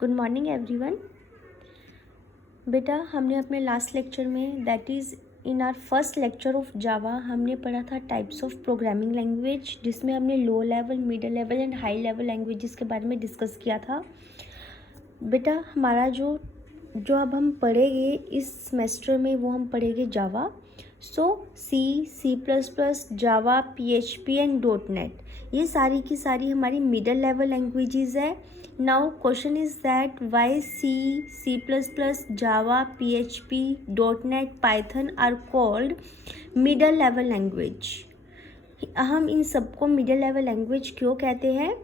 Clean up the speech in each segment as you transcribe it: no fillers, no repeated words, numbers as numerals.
Good morning everyone. बेटा हमने अपने लास्ट लेक्चर में that is in our first lecture of Java हमने पढ़ा था टाइप्स ऑफ प्रोग्रामिंग लैंग्वेज, जिसमें हमने low level, middle level and high level languages के बारे में डिस्कस किया था। बेटा हमारा जो अब हम पढ़ेंगे इस सेमेस्टर में वो हम पढ़ेंगे Java. C plus plus, Java, PHP and .NET, ये सारी की सारी हमारी मिडल लेवल लैंग्वेजेस है। Now question is that why C plus plus, Java, PHP, .NET, Python are called middle level language. हम इन सबको मिडल लेवल लैंग्वेज क्यों कहते हैं?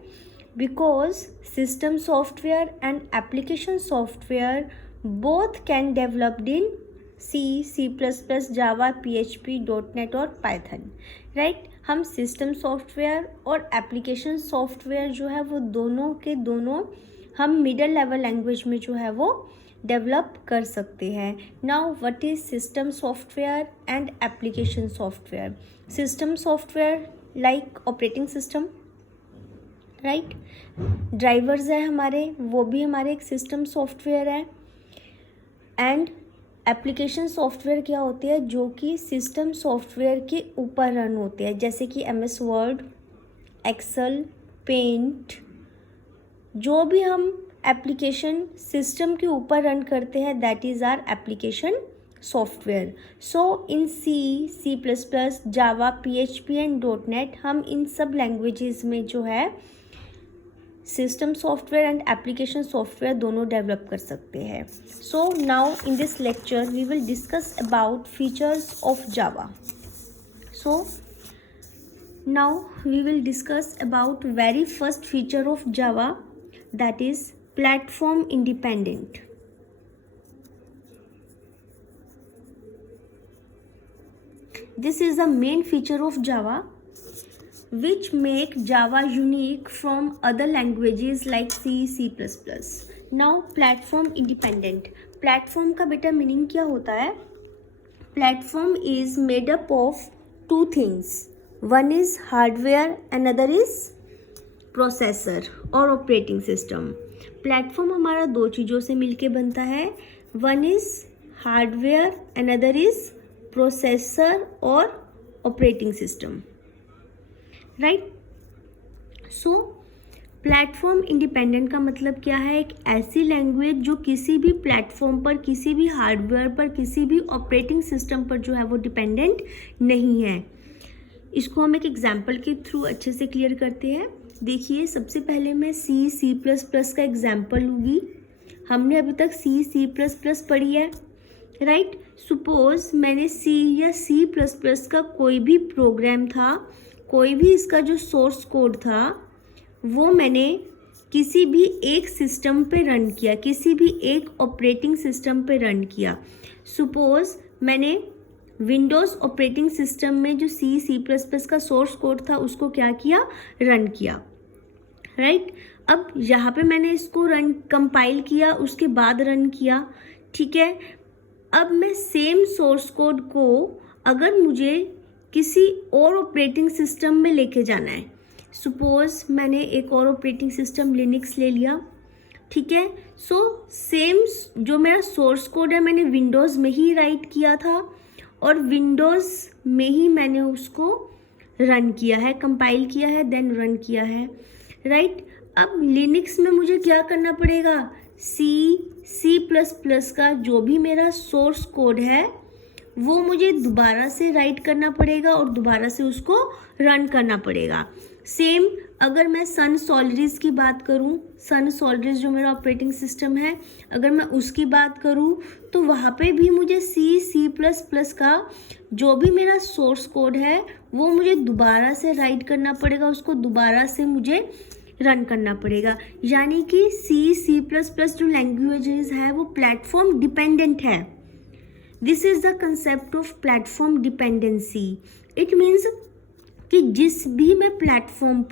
Because system software and application software both can developed in C plus plus, Java, PHP, .NET और Python, right. हम system software और application software जो है वो दोनों के दोनों हम मिडल लेवल लैंग्वेज में जो है वो डेवलप कर सकते हैं। Now what is system software and application software? System software like operating system, right. Drivers है हमारे, वो भी हमारे एक सिस्टम सॉफ्टवेयर है। एंड एप्लीकेशन सॉफ्टवेयर क्या होते हैं? जो कि सिस्टम सॉफ्टवेयर के ऊपर रन होते हैं, जैसे कि MS वर्ड, एक्सेल, पेंट। जो भी हम एप्लीकेशन सिस्टम के ऊपर रन करते हैं that is our application software. So in C plus plus, Java, PHP and .NET हम इन सब लैंग्वेजेस में जो है system software and application software दोनों डेवलप कर सकते हैं। So now in this lecture we will discuss about features of Java. So now we will discuss about very first feature of Java, that is platform independent. This is the main feature of Java which make Java unique from other languages like C++. Now platform independent. Platform का बेटा meaning क्या होता है? Platform is made up of two things. One is hardware, another is processor और operating system. Platform हमारा दो चीज़ों से मिलके बनता है. One is hardware, another is processor और operating system. राइट। सो प्लेटफॉर्म इंडिपेंडेंट का मतलब क्या है? एक ऐसी लैंग्वेज जो किसी भी प्लेटफॉर्म पर, किसी भी हार्डवेयर पर, किसी भी ऑपरेटिंग सिस्टम पर जो है वो डिपेंडेंट नहीं है। इसको हम एक एग्जांपल के थ्रू अच्छे से क्लियर करते हैं। देखिए, सबसे पहले मैं सी प्लस प्लस का एग्जांपल लूँगी। हमने अभी तक सी प्लस प्लस पढ़ी है, राइट। सपोज मैंने सी या सी प्लस प्लस का कोई भी प्रोग्राम था, कोई भी इसका जो सोर्स कोड था वो मैंने किसी भी एक सिस्टम पे रन किया, किसी भी एक ऑपरेटिंग सिस्टम पे रन किया। सपोज मैंने विंडोज़ ऑपरेटिंग सिस्टम में जो सी प्लस प्लस का सोर्स कोड था उसको क्या किया? रन किया, राइट। अब यहाँ पे मैंने इसको कंपाइल किया, उसके बाद रन किया, ठीक है। अब मैं सेम सोर्स कोड को अगर मुझे किसी और ऑपरेटिंग सिस्टम में लेके जाना है, सपोज मैंने एक और ऑपरेटिंग सिस्टम लिनक्स ले लिया, ठीक है। सो सेम जो मेरा सोर्स कोड है मैंने विंडोज़ में ही राइट किया था और विंडोज़ में ही मैंने उसको रन किया है, कंपाइल किया है, देन रन किया है, राइट। अब लिनक्स में मुझे क्या करना पड़ेगा? सी प्लस प्लस का जो भी मेरा सोर्स कोड है वो मुझे दोबारा से राइट करना पड़ेगा और दोबारा से उसको रन करना पड़ेगा। सेम अगर मैं सन सोलरिस की बात करूं, सन सोलरिस जो मेरा ऑपरेटिंग सिस्टम है, अगर मैं उसकी बात करूं तो वहाँ पे भी मुझे सी प्लस प्लस का जो भी मेरा सोर्स कोड है वो मुझे दोबारा से राइट करना पड़ेगा, उसको दोबारा से मुझे रन करना पड़ेगा। यानी कि सी प्लस प्लस जो लैंग्वेजेस है वो प्लेटफॉर्म डिपेंडेंट है। This is the concept of platform dependency. It means कि जिस भी मैं प्लेटफॉर्म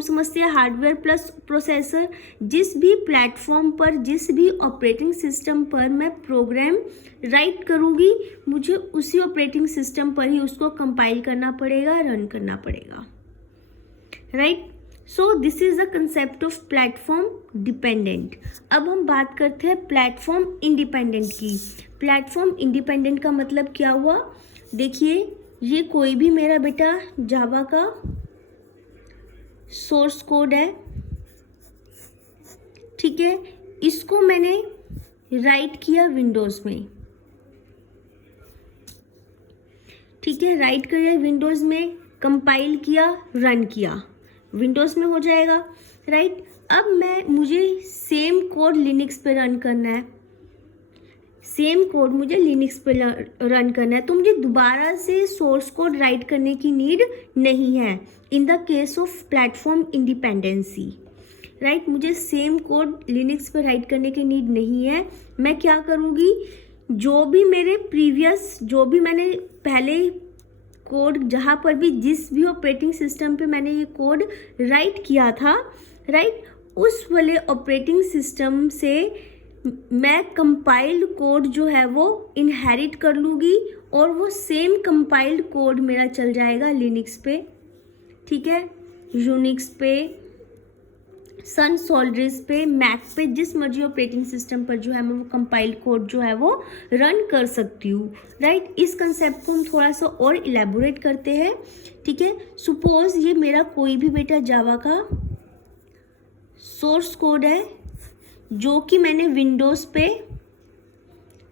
समझते हैं, हार्डवेयर प्लस प्रोसेसर, जिस भी प्लेटफॉर्म पर, जिस भी ऑपरेटिंग सिस्टम पर मैं प्रोग्राम राइट करूँगी, मुझे उसी ऑपरेटिंग सिस्टम पर ही उसको कंपाइल करना पड़ेगा, रन करना पड़ेगा, right. So this is the concept of platform dependent. अब हम बात करते हैं प्लेटफॉर्म इंडिपेंडेंट की। प्लेटफॉर्म इंडिपेंडेंट का मतलब क्या हुआ, देखिए ये कोई भी मेरा बेटा जावा का सोर्स कोड है, ठीक है, इसको मैंने राइट किया विंडोज़ में, ठीक है, राइट किया विंडोज़ में, कंपाइल किया, रन किया, विंडोज़ में हो जाएगा, राइट। अब मुझे सेम कोड लिनक्स पे रन करना है, सेम कोड मुझे लिनक्स पे रन करना है, तो मुझे दोबारा से सोर्स कोड राइट करने की नीड नहीं है in the case of platform independency, right. मुझे सेम कोड लिनक्स पे राइट करने की नीड नहीं है। मैं क्या करूँगी, जो भी मेरे प्रीवियस, जो भी मैंने पहले कोड, जहाँ पर भी जिस भी ऑपरेटिंग सिस्टम पे मैंने ये कोड राइट किया था, राइट, उस वाले ऑपरेटिंग सिस्टम से मैं कंपाइल्ड कोड जो है वो इनहेरिट कर लूँगी और वो सेम कंपाइल्ड कोड मेरा चल जाएगा लिनक्स पे, ठीक है, यूनिक्स पे, सन सोल्ड्रिस पे, मैक पे, जिस मर्जी ऑपरेटिंग सिस्टम पर जो है मैं वो कंपाइल्ड कोड जो है वो रन कर सकती हूँ, राइट। इस कंसेप्ट को हम थोड़ा सा और इलेबोरेट करते हैं, ठीक है। सपोज ये मेरा कोई भी बेटा जावा का सोर्स कोड है जो कि मैंने विंडोज़ पे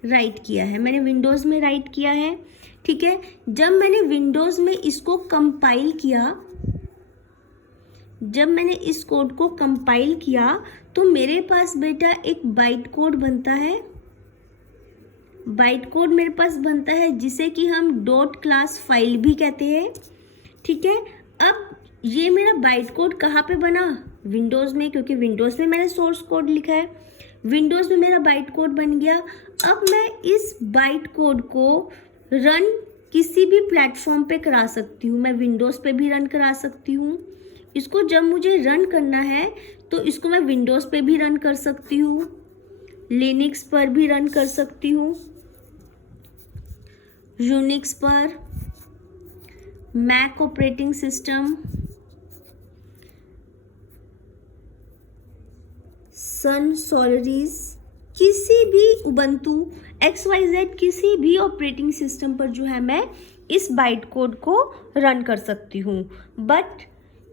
राइट किया है, मैंने विंडोज़ में राइट किया है, ठीक है। जब मैंने विंडोज़ में इसको कंपाइल किया, जब मैंने इस कोड को कंपाइल किया तो मेरे पास बेटा एक बाइट कोड बनता है, बाइट कोड मेरे पास बनता है जिसे कि हम डॉट क्लास फाइल भी कहते हैं, ठीक है। अब ये मेरा बाइट कोड कहाँ पे बना, विंडोज़ में, क्योंकि विंडोज़ में मैंने सोर्स कोड लिखा है, विंडोज़ में मेरा बाइट कोड बन गया। अब मैं इस बाइट कोड को रन किसी भी प्लेटफॉर्म पे करा सकती हूँ, मैं विंडोज़ पे भी रन करा सकती हूँ, इसको जब मुझे रन करना है तो इसको मैं विंडोज़ पे भी रन कर सकती हूँ, लिनक्स पर भी रन कर सकती हूँ, यूनिक्स पर, मैक ऑपरेटिंग सिस्टम, सन सोलरिस, किसी भी उबंटू XYZ किसी भी ऑपरेटिंग सिस्टम पर जो है मैं इस बाइट कोड को रन कर सकती हूँ। बट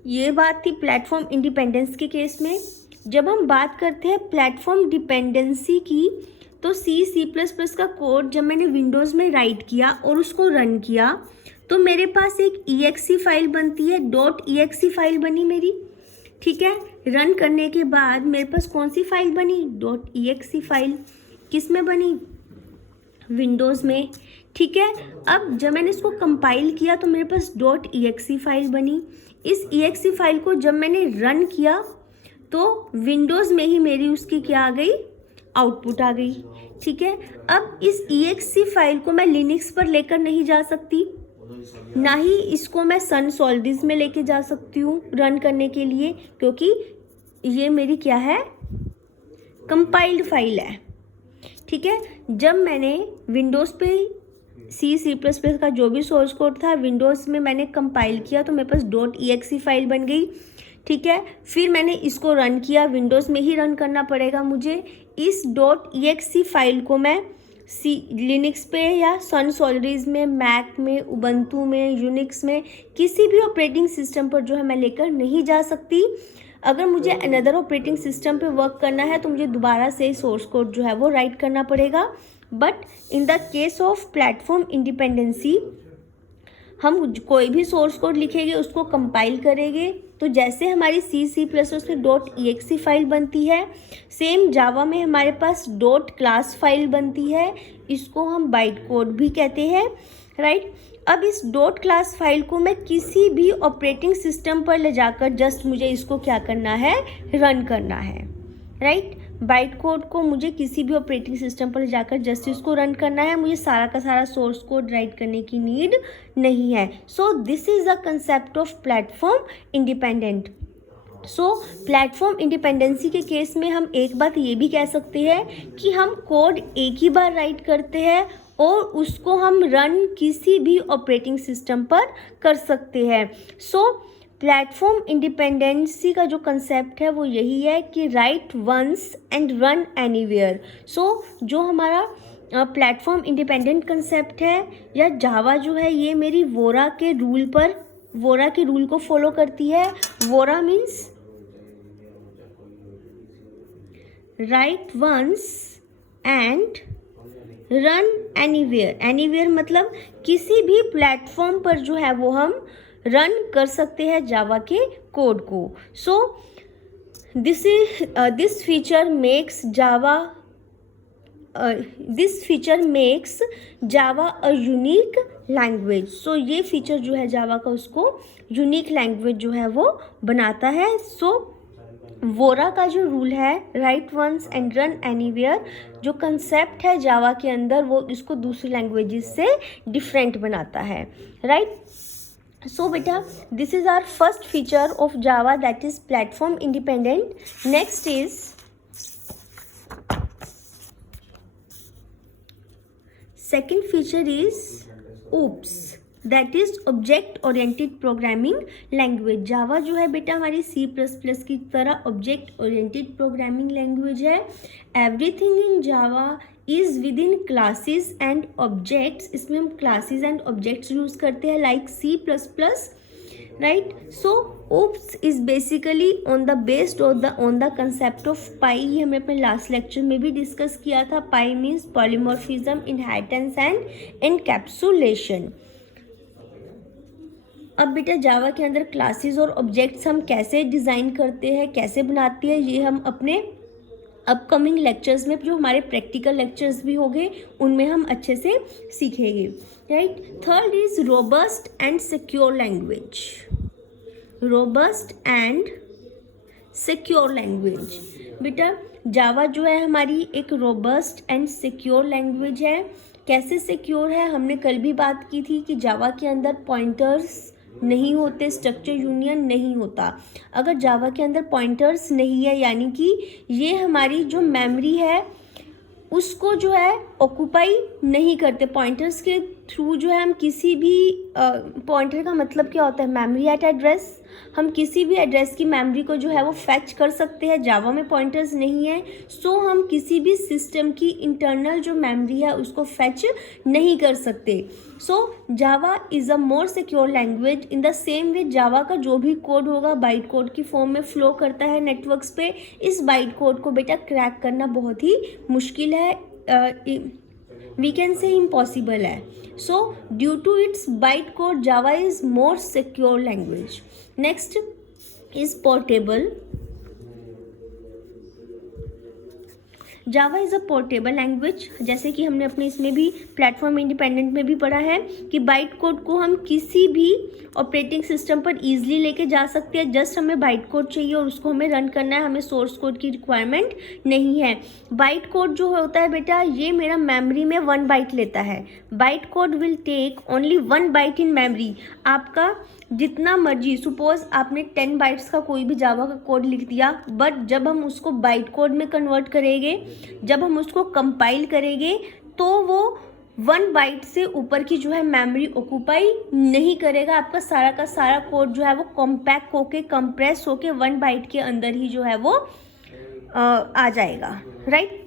ये बात थी प्लेटफॉर्म इंडिपेंडेंस के केस में। जब हम बात करते हैं प्लेटफॉर्म डिपेंडेंसी की, तो C++ का कोड जब मैंने विंडोज़ में राइट किया और उसको रन किया तो मेरे पास एक exe फाइल बनती है, .exe फाइल बनी मेरी, ठीक है। रन करने के बाद मेरे पास कौन सी फाइल बनी, .exe फाइल, किस में बनी, विंडोज़ में, ठीक है। अब जब मैंने इसको कंपाइल किया तो मेरे पास .exe फाइल बनी, इस exe फाइल को जब मैंने रन किया तो विंडोज़ में ही मेरी उसकी क्या आ गई, आउटपुट आ गई, ठीक है। अब इस exe फाइल को मैं लिनक्स पर लेकर नहीं जा सकती, ना ही इसको मैं सन सोल्डिस में लेके जा सकती हूँ रन करने के लिए, क्योंकि ये मेरी क्या है, कंपाइल्ड फाइल है, ठीक है। जब मैंने विंडोज़ पे C++ का जो भी सोर्स कोड था विंडोज़ में मैंने कंपाइल किया तो मेरे पास .exe फाइल बन गई, ठीक है। फिर मैंने इसको रन किया, विंडोज़ में ही रन करना पड़ेगा मुझे। इस .exe फाइल को मैं लिनक्स पे या सन सोलरिस में, मैक में, उबंटू में, यूनिक्स में, किसी भी ऑपरेटिंग सिस्टम पर जो है मैं लेकर नहीं जा सकती। अगर मुझे अनदर ऑपरेटिंग सिस्टम पे वर्क करना है तो मुझे दोबारा से सोर्स कोड जो है वो राइट करना पड़ेगा। But in the case of platform independency हम कोई भी सोर्स कोड लिखेंगे, उसको कंपाइल करेंगे, तो जैसे हमारी C++ में .exe फाइल बनती है, सेम जावा में हमारे पास डॉट क्लास फाइल बनती है, इसको हम बाइट कोड भी कहते हैं, राइट। अब इस डॉट क्लास फाइल को मैं किसी भी ऑपरेटिंग सिस्टम पर ले जाकर जस्ट मुझे इसको क्या करना है, रन करना है, राइट। बाइट कोड को मुझे किसी भी ऑपरेटिंग सिस्टम पर जाकर जस्ट इसको रन करना है, मुझे सारा का सारा सोर्स कोड राइट करने की नीड नहीं है। So this is the concept of platform independent. So platform independency के केस में हम एक बात ये भी कह सकते हैं कि हम कोड एक ही बार राइट करते हैं और उसको हम रन किसी भी ऑपरेटिंग सिस्टम पर कर सकते हैं। सो प्लेटफॉर्म इंडिपेंडेंसी का जो कंसेप्ट है वो यही है कि write once and run anywhere. So जो हमारा प्लेटफॉर्म इंडिपेंडेंट कंसेप्ट है या जावा जो है ये मेरी वोरा के रूल को फॉलो करती है। वोरा means write once and run anywhere. Anywhere मतलब किसी भी प्लेटफॉर्म पर जो है वो हम रन कर सकते हैं जावा के कोड को। So this feature makes Java a unique language. So ये फीचर जो है जावा का उसको यूनिक लैंग्वेज जो है वो बनाता है। सो वोरा का जो रूल है write once and run anywhere, जो कंसेप्ट है जावा के अंदर वो इसको दूसरी लैंग्वेजेस से डिफरेंट बनाता है, राइट। सो बेटा this is our first feature of Java, that is platform independent. Next is second feature is OOPS, that is object oriented programming language। जावा जो है बेटा हमारी C++ की तरह object oriented programming language है। everything in Java is within classes and objects। इसमें हम classes and objects use करते हैं like C++, right। so OOPS is basically on the concept of pi। ये हमने अपने लास्ट लेक्चर में भी डिस्कस किया था। pi means polymorphism, inheritance and encapsulation। अब बेटा जावा के अंदर क्लासेस और ऑब्जेक्ट्स हम कैसे डिज़ाइन करते हैं, कैसे बनाते हैं, ये हम अपने अपकमिंग लेक्चर्स में, जो हमारे प्रैक्टिकल लेक्चर्स भी होंगे, उनमें हम अच्छे से सीखेंगे, right. Third is robust and secure language. Robust and secure language, बेटा जावा जो है हमारी एक रोबस्ट एंड सिक्योर लैंग्वेज है। कैसे सिक्योर है, हमने कल भी बात की थी कि जावा के अंदर पॉइंटर्स नहीं होते, स्ट्रक्चर यूनियन नहीं होता। अगर जावा के अंदर पॉइंटर्स नहीं है यानी कि ये हमारी जो मेमोरी है उसको जो है ऑक्यूपाई नहीं करते। पॉइंटर्स के थ्रू जो है हम किसी भी पॉइंटर का मतलब क्या होता है, मेमोरी एट एड्रेस। हम किसी भी एड्रेस की मेमोरी को जो है वो फैच कर सकते हैं। जावा में पॉइंटर्स नहीं है, सो हम किसी भी सिस्टम की इंटरनल जो मेमोरी है उसको फैच नहीं कर सकते। So Java is a more secure language. In the same way Java का जो भी कोड होगा बाइट कोड की फॉर्म में फ्लो करता है नेटवर्क्स पे। इस बाइट कोड को बेटा क्रैक करना बहुत ही मुश्किल है, वी कैन से इम्पॉसिबल है। So due to its byte code Java is more secure language. Next is portable. Java is a portable language, जैसे कि हमने अपने इसमें भी प्लेटफॉर्म इंडिपेंडेंट में भी पढ़ा है कि बाइट कोड को हम किसी भी ऑपरेटिंग सिस्टम पर ईजिली लेके जा सकते हैं। जस्ट हमें बाइट कोड चाहिए और उसको हमें रन करना है, हमें सोर्स कोड की रिक्वायरमेंट नहीं है। बाइट कोड जो होता है बेटा ये मेरा मेमोरी में 1 बाइट लेता है। Byte code will take only 1 byte in memory. आपका जितना मर्जी, सपोज आपने 10 बाइट्स का कोई भी जावा का कोड लिख दिया, बट जब हम उसको बाइट कोड में कन्वर्ट करेंगे, जब हम उसको कंपाइल करेंगे तो वो 1 बाइट से ऊपर की जो है मेमोरी ऑक्यूपाई नहीं करेगा। आपका सारा का सारा कोड जो है वो कॉम्पैक्ट होके कंप्रेस होके 1 बाइट के अंदर ही जो है वो आ जाएगा, राइट।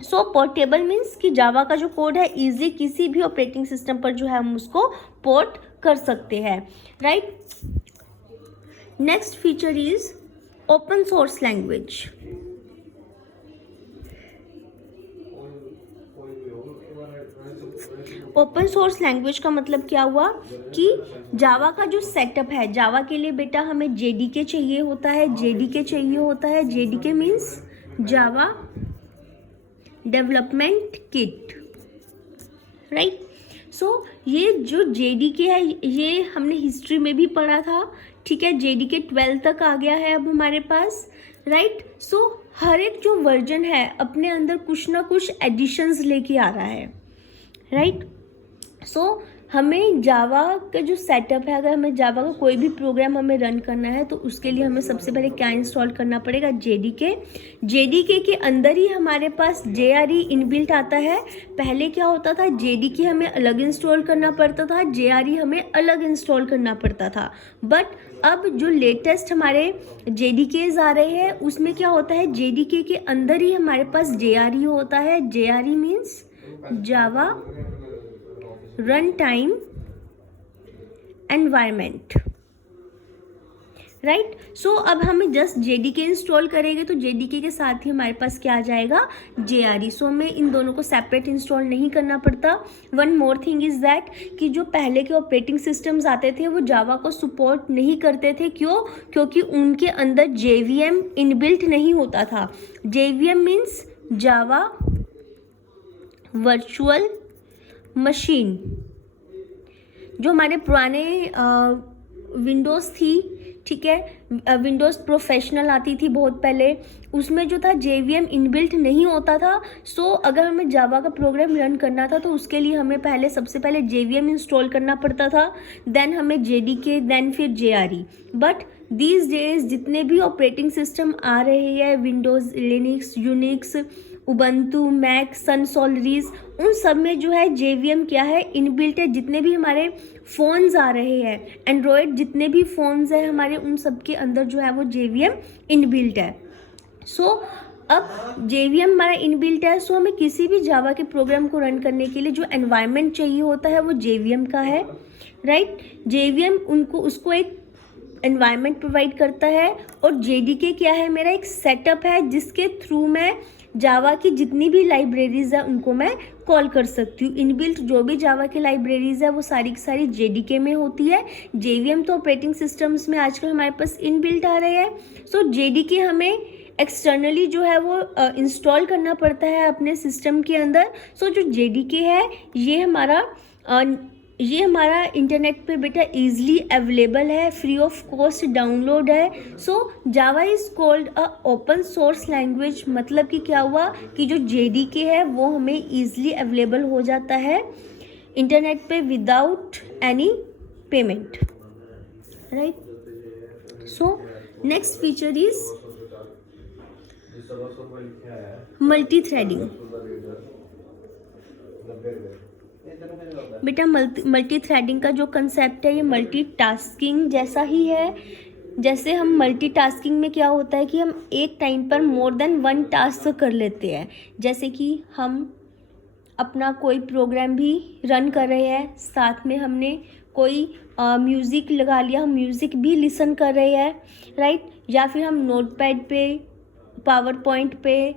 सो पोर्टेबल मीन्स कि जावा का जो कोड है इजी किसी भी ऑपरेटिंग सिस्टम पर जो है हम उसको पोर्ट कर सकते हैं, right. Next feature is open source language. Open source language का मतलब क्या हुआ कि जावा का जो सेटअप है, जावा के लिए बेटा हमें जेडीके चाहिए होता है। जेडीके चाहिए होता है, JDK means Java development kit, right. So ये जो जेडीके है ये हमने हिस्ट्री में भी पढ़ा था, ठीक है। जेडीके 12 तक आ गया है अब हमारे पास, राइट। सो हर एक जो वर्जन है अपने अंदर कुछ ना कुछ एडिशंस लेके आ रहा है, राइट। सो हमें जावा का जो सेटअप है, अगर हमें जावा का कोई भी प्रोग्राम हमें रन करना है तो उसके लिए हमें सबसे पहले क्या इंस्टॉल करना पड़ेगा, जेडीके। जेडीके के अंदर ही हमारे पास जेआरई इनबिल्ट आता है। पहले क्या होता था, जेडीके हमें अलग इंस्टॉल करना पड़ता था, जेआरई हमें अलग इंस्टॉल करना पड़ता था। बट अब जो लेटेस्ट हमारे JDKs आ रहे हैं उसमें क्या होता है, JDK के अंदर ही हमारे पास JRE होता है. JRE मीन्स जावा रन टाइम एनवायरमेंट, राइट. सो अब हमें जस्ट JDK इंस्टॉल करेंगे तो JDK के साथ ही हमारे पास क्या आ जाएगा, JRE. सो हमें इन दोनों को सेपरेट इंस्टॉल नहीं करना पड़ता. One more thing is that कि जो पहले के ऑपरेटिंग सिस्टम्स आते थे वो जावा को सपोर्ट नहीं करते थे. क्यों? क्योंकि उनके अंदर JVM इनबिल्ट नहीं होता था. JVM means Java virtual machine. जो हमारे पुराने विंडोज़ थी, ठीक है, विंडोज़ प्रोफेशनल आती थी बहुत पहले, उसमें जो था JVM इनबिल्ट नहीं होता था. सो अगर हमें जावा का प्रोग्राम रन करना था तो उसके लिए हमें सबसे पहले JVM इंस्टॉल करना पड़ता था, देन हमें JDK, देन फिर JRE. बट दीज डेज जितने भी ऑपरेटिंग सिस्टम आ रहे हैं, Windows, Linux, Unix, Ubuntu, Mac, Sun, Solaris, उन सब में जो है JVM क्या है, इनबिल्ट है. जितने भी हमारे फ़ोन्स आ रहे हैं, एंड्रॉयड जितने भी फ़ोन्स हैं हमारे, उन सब के अंदर जो है वो JVM इनबिल्ट है. सो अब JVM हमारा इनबिल्ट है. सो हमें किसी भी जावा के प्रोग्राम को रन करने के लिए जो एनवायरनमेंट चाहिए होता है वो JVM का है, राइट. JVM उसको एक एनवायरनमेंट प्रोवाइड करता है. और JDK क्या है, मेरा एक सेटअप है जिसके थ्रू मैं जावा की जितनी भी लाइब्रेरीज़ है उनको मैं कॉल कर सकती हूँ. इनबिल्ट जो भी जावा की लाइब्रेरीज़ है वो सारी की सारी JDK में होती है. JVM तो ऑपरेटिंग सिस्टम्स में आजकल हमारे पास इनबिल्ट आ रहे हैं. सो JDK हमें एक्सटर्नली जो है वो इंस्टॉल करना पड़ता है अपने सिस्टम के अंदर. सो जो JDK है ये हमारा इंटरनेट पे बेटा ईजिली अवेलेबल है, फ्री ऑफ कॉस्ट डाउनलोड है. So Java is called a open source language. मतलब कि क्या हुआ कि जो JDK है वो हमें ईजिली अवेलेबल हो जाता है इंटरनेट पे without any payment, right. So next feature is multi threading. बेटा मल्टी थ्रेडिंग का जो कंसेप्ट है ये मल्टीटास्किंग जैसा ही है. जैसे हम मल्टीटास्किंग में क्या होता है कि हम एक टाइम पर मोर देन वन टास्क कर लेते हैं. जैसे कि हम अपना कोई प्रोग्राम भी रन कर रहे हैं, साथ में हमने कोई म्यूज़िक लगा लिया, हम म्यूज़िक भी लिसन कर रहे हैं, राइट. या फिर हम नोटपैड पे, पावर पॉइंट पे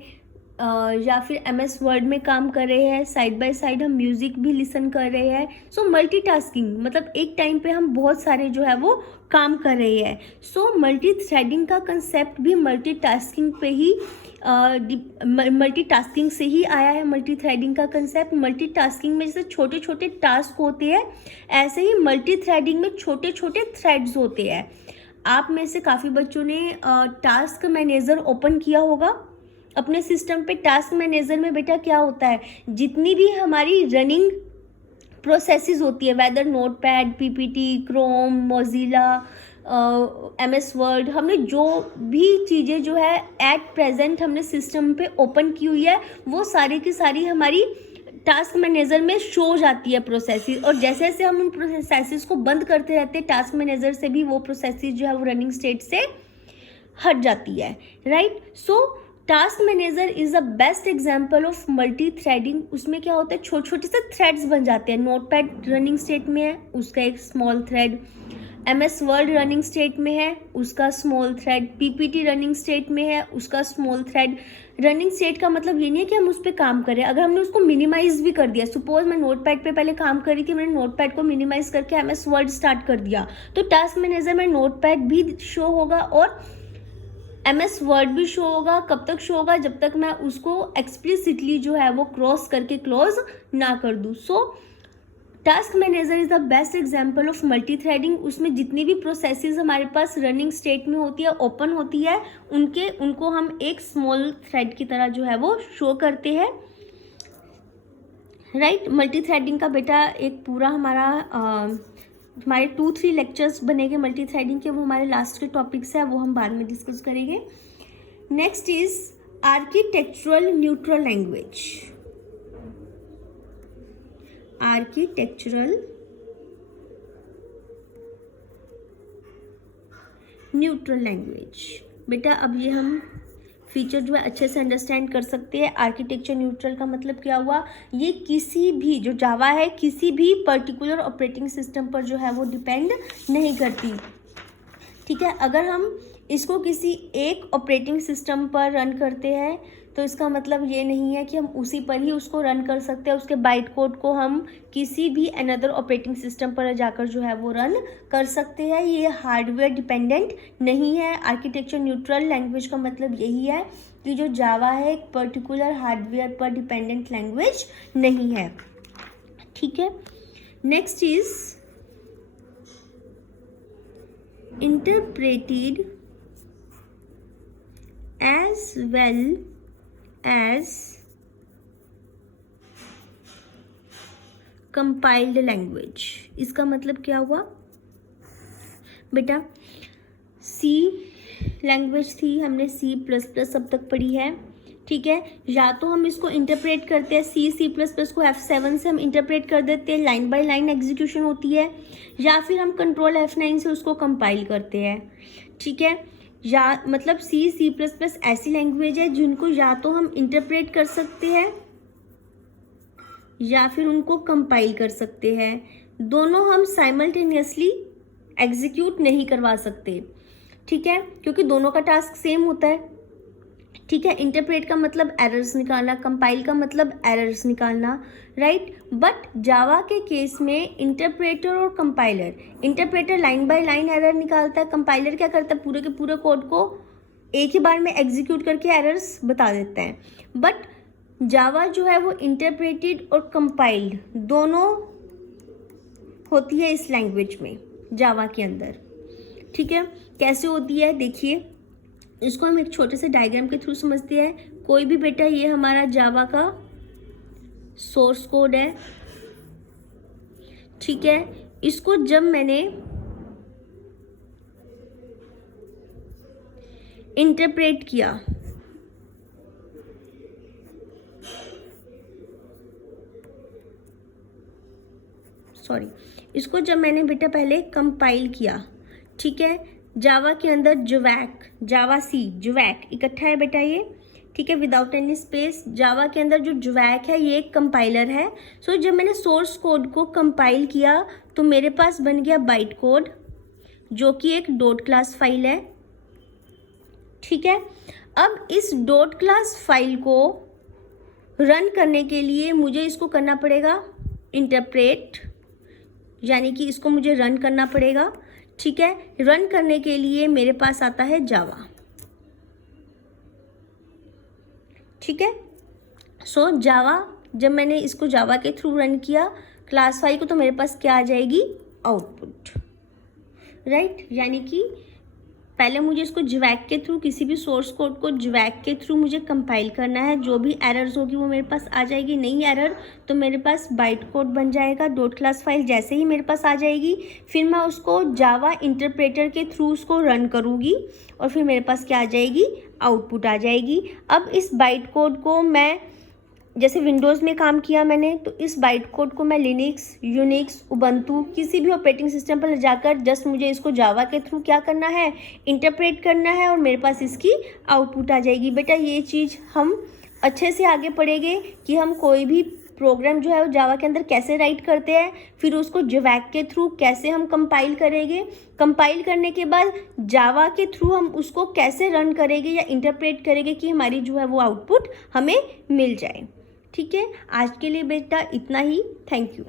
या फिर MS वर्ड में काम कर रहे हैं, साइड बाय साइड हम म्यूज़िक भी लिसन कर रहे हैं. सो मल्टीटास्किंग मतलब एक टाइम पे हम बहुत सारे जो है वो काम कर रहे हैं. सो मल्टी थ्रेडिंग का कंसेप्ट भी मल्टीटास्किंग से ही आया है. मल्टी थ्रेडिंग का कंसेप्ट, मल्टीटास्किंग में जैसे छोटे छोटे टास्क होते हैं, ऐसे ही मल्टी थ्रेडिंग में छोटे छोटे थ्रेड्स होते हैं. आप में से काफ़ी बच्चों ने टास्क मैनेजर ओपन किया होगा अपने सिस्टम पे. टास्क मैनेजर में बेटा क्या होता है, जितनी भी हमारी रनिंग प्रोसेसेस होती है, whether notepad, PPT, Chrome, Mozilla, MS Word, हमने जो भी चीज़ें जो है एट प्रेजेंट हमने सिस्टम पे ओपन की हुई है वो सारी की सारी हमारी टास्क मैनेजर में शो हो जाती है प्रोसेसेस. और जैसे जैसे हम उन प्रोसेसेस को बंद करते रहते हैं, टास्क मैनेजर से भी वो प्रोसेसेस जो है वो रनिंग स्टेट से हट जाती है, right. So task manager is the best example of multi threading. उसमें क्या होता है, छोटे छोटे से थ्रेड्स बन जाते हैं. नोटपैड रनिंग स्टेट में है, उसका एक small thread. MS word running state में है, उसका small thread. PPT running state में है, उसका स्मॉल थ्रेड. रनिंग स्टेट का मतलब ये नहीं है कि हम उस पर काम करें. अगर हमने उसको मिनिमाइज भी कर दिया, सपोज मैं नोटपैड पे पहले काम कर रही थी, मैंने नोटपैड को मिनिमाइज करके MS वर्ड स्टार्ट कर दिया, तो टास्क मैनेजर में नोटपैड भी शो होगा और MS वर्ड भी शो होगा. कब तक शो होगा, जब तक मैं उसको एक्सप्लिसिटली जो है वो क्रॉस करके क्लोज ना कर दूँ. सो task manager is the best example of multi threading. उसमें जितनी भी प्रोसेसेस हमारे पास रनिंग स्टेट में होती है, ओपन होती है, उनको हम एक स्मॉल थ्रेड की तरह जो है वो शो करते हैं, राइट. मल्टी थ्रेडिंग का बेटा एक पूरा हमारे 2-3 लेक्चर्स बनेंगे मल्टी थ्रेडिंग के, वो हमारे लास्ट के टॉपिक्स है, वो हम बाद में डिस्कस करेंगे. Next is architectural neutral language. Architectural neutral language. बेटा अब ये हम फीचर जो है अच्छे से अंडरस्टैंड कर सकते हैं। आर्किटेक्चर न्यूट्रल का मतलब क्या हुआ, ये किसी भी जो जावा है किसी भी पर्टिकुलर ऑपरेटिंग सिस्टम पर जो है वो डिपेंड नहीं करती। ठीक है, अगर हम इसको किसी एक ऑपरेटिंग सिस्टम पर रन करते हैं तो इसका मतलब ये नहीं है कि हम उसी पर ही उसको रन कर सकते हैं, उसके बाइट कोड को हम किसी भी अनदर ऑपरेटिंग सिस्टम पर जाकर जो है वो रन कर सकते हैं। ये हार्डवेयर डिपेंडेंट नहीं है। आर्किटेक्चर न्यूट्रल लैंग्वेज का मतलब यही है कि जो जावा है एक पर्टिकुलर हार्डवेयर पर डिपेंडेंट लैंग्वेज नहीं है। ठीक है, next is interpreted as well as compiled language। इसका मतलब क्या हुआ बेटा, सी लैंग्वेज थी, हमने C++ अब तक पढ़ी है। ठीक है, या तो हम इसको इंटरप्रेट करते हैं C++ को F7 से हम इंटरप्रेट कर देते हैं, लाइन बाय लाइन एग्जीक्यूशन होती है, या फिर हम कंट्रोल F9 से उसको कंपाइल करते हैं। ठीक है, या मतलब C++ ऐसी लैंग्वेज है जिनको या तो हम इंटरप्रेट कर सकते हैं या फिर उनको कंपाइल कर सकते हैं। दोनों हम साइमल्टेनियसली एग्जीक्यूट नहीं करवा सकते। ठीक है, क्योंकि दोनों का टास्क सेम होता है। ठीक है, इंटरप्रेट का मतलब एरर्स निकालना, कंपाइल का मतलब एरर्स निकालना, राइट। बट जावा के केस में इंटरप्रेटर और compiler, interpreter line by line error निकालता है, कंपाइलर क्या करता है पूरे के पूरे कोड को एक ही बार में एग्जीक्यूट करके एरर्स बता देता है। बट जावा जो है वो इंटरप्रेटेड और कंपाइल्ड दोनों होती है इस लैंग्वेज में, जावा के अंदर। ठीक है, कैसे होती है देखिए, इसको हम एक छोटे से डायग्राम के थ्रू समझते हैं। कोई भी बेटा, ये हमारा जावा का सोर्स कोड है। ठीक है, इसको जब मैंने इंटरप्रेट किया, इसको जब मैंने बेटा पहले कंपाइल किया, ठीक है, जावा के अंदर जुवैक, जावा सी, जुवैक इकट्ठा है बेटा ये। ठीक है, विदाउट एनी स्पेस। जावा के अंदर जो जुवैक है ये एक कंपाइलर है। सो जब मैंने सोर्स कोड को कंपाइल किया तो मेरे पास बन गया बाइट कोड, जो कि एक डॉट क्लास फाइल है। ठीक है, अब इस डॉट क्लास फाइल को रन करने के लिए मुझे इसको करना पड़ेगा इंटरप्रेट, यानी कि इसको मुझे रन करना पड़ेगा। ठीक है, रन करने के लिए मेरे पास आता है जावा। ठीक है, सो जावा, जब मैंने इसको जावा के थ्रू रन किया क्लास फाइल को, तो मेरे पास क्या आ जाएगी, आउटपुट, राइट। यानी कि पहले मुझे इसको जुवैक के थ्रू, किसी भी सोर्स कोड को जुवैक के थ्रू मुझे कंपाइल करना है। जो भी एरर्स होगी वो मेरे पास आ जाएगी। नई एरर तो मेरे पास बाइट कोड बन जाएगा, डॉट क्लास फाइल जैसे ही मेरे पास आ जाएगी, फिर मैं उसको जावा इंटरप्रेटर के थ्रू उसको रन करूँगी और फिर मेरे पास क्या आ जाएगी, आउटपुट आ जाएगी। अब इस बाइट कोड को मैं, जैसे विंडोज़ में काम किया मैंने, तो इस बाइट कोड को मैं लिनक्स, यूनिक्स, उबंटू किसी भी ऑपरेटिंग सिस्टम पर ले जाकर जस्ट मुझे इसको जावा के थ्रू क्या करना है, इंटरप्रेट करना है और मेरे पास इसकी आउटपुट आ जाएगी। बेटा ये चीज़ हम अच्छे से आगे पढ़ेंगे कि हम कोई भी प्रोग्राम जो है वो जावा के अंदर कैसे राइट करते हैं, फिर उसको जुवैक के थ्रू कैसे हम कंपाइल करेंगे, कंपाइल करने के बाद जावा के थ्रू हम उसको कैसे रन करेंगे या इंटरप्रेट करेंगे कि हमारी जो है वो आउटपुट हमें मिल जाए। ठीक है, आज के लिए बेटा इतना ही। Thank you.